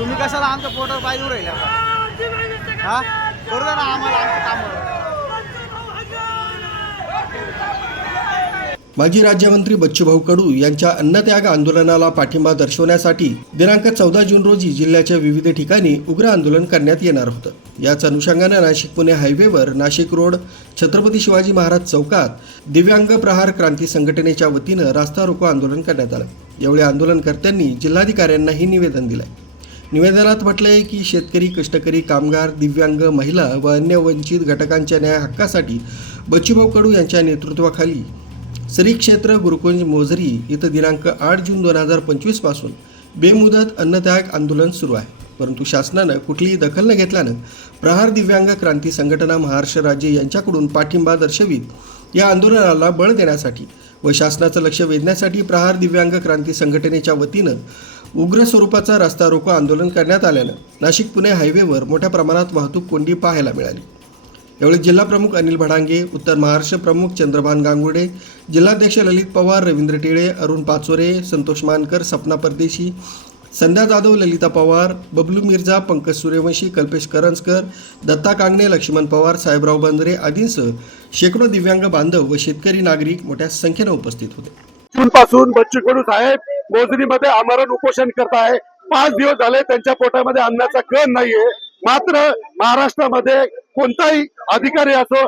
आमच्या पोटावर पाहिजे राहिल्या? हा? करू द्या ना आम्हाला आमचं काम माजी राज्यमंत्री बच्चूभाऊ कडू यांच्या अन्नत्याग आंदोलनाला पाठिंबा दर्शवण्यासाठी दिनांक चौदा जून रोजी जिल्ह्याच्या विविध ठिकाणी उग्र आंदोलन करण्यात येणार होतं. याच अनुषंगानं नाशिक पुणे हायवेवर नाशिक रोड छत्रपती शिवाजी महाराज चौकात दिव्यांग प्रहार क्रांती संघटनेच्या वतीनं रास्ता रोको आंदोलन करण्यात आलं. यावेळी आंदोलनकर्त्यांनी जिल्हाधिकाऱ्यांनाही निवेदन दिलंय. निवेदनात म्हटलं आहे की शेतकरी कष्टकरी कामगार दिव्यांग महिला व अन्य वंचित घटकांच्या न्याय हक्कासाठी बच्चूभाऊ कडू यांच्या नेतृत्वाखाली श्री क्षेत्र गुरुकुंज मोझरी इथं दिनांक आठ जून दोन हजार पंचवीसपासून बेमुदत अन्नत्याग आंदोलन सुरू आहे. परंतु शासनानं कुठलीही दखल न घेतल्यानं प्रहार दिव्यांग क्रांती संघटना महाराष्ट्र राज्य यांच्याकडून पाठिंबा दर्शवित या आंदोलनाला बळ देण्यासाठी व शासनाचं लक्ष वेधण्यासाठी प्रहार दिव्यांग क्रांती संघटनेच्या वतीनं उग्र स्वरूपाचा रस्ता रोको आंदोलन करण्यात आल्यानं नाशिक पुणे हायवेवर मोठ्या प्रमाणात वाहतूक कोंडी पाहायला मिळाली. यावेळी जिल्हा प्रमुख अनिल भडांगे उत्तर महाराष्ट्र प्रमुख चंद्रभान गांगुडे जिल्हाध्यक्ष ललित पवार रवींद्र टिळे अरुण पाचोरे संतोष मानकर सपना परदेशी संध्या जाधव ललिता पवार बबलू मिर्झा पंकज सूर्यवंशी कल्पेश करंजकर दत्ता कांगणे लक्ष्मण पवार साहेबराव बंदरे आदींसह शेकडो दिव्यांग बांधव व शेतकरी नागरिक मोठ्या संख्येनं उपस्थित होते. मोजणीमध्ये आमरण उपोषण करत आहे पाच दिवस झाले त्यांच्या पोटामध्ये अन्नाचा कण नाहीये. मात्र महाराष्ट्रामध्ये कोणताही अधिकारी असो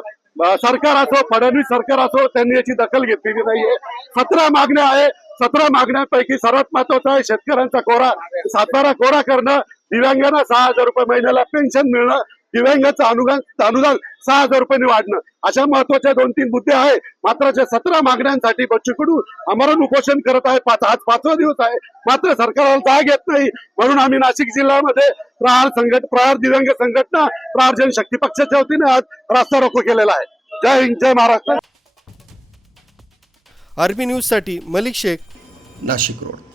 सरकार असो फडणवीस सरकार असो त्यांनी याची दखल घेतलेली नाहीये. सतरा मागण्या आहे. सतरा मागण्यांपैकी सर्वात महत्वाचं आहे शेतकऱ्यांचा कोरा. सातबारा कोरा करणं दिव्यांगांना सहा हजार रुपये महिन्याला पेन्शन मिळणं दिव्यांगाचं अनुदान अनुदान सहा हजार रुपयांनी वाढणं. अशा महत्त्वाच्या दोन तीन मुद्दे आहे मात्र ज्या सतरा मागण्यांसाठी बच्चू कडू आमरण उपोषण करत आहे. पाच आज पाचवा दिवस आहे. मात्र सरकारला जाग येत नाही. म्हणून आम्ही नाशिक जिल्ह्यामध्ये प्रहार संघट प्रहार दिव्यांग संघटना प्रहार जनशक्ती पक्षाच्या वतीने आज रास्ता रोको केलेला आहे. जय हिंद जय महाराष्ट्र. आर बी न्यूजसाठी मलिक शेख. नाशिक रोड.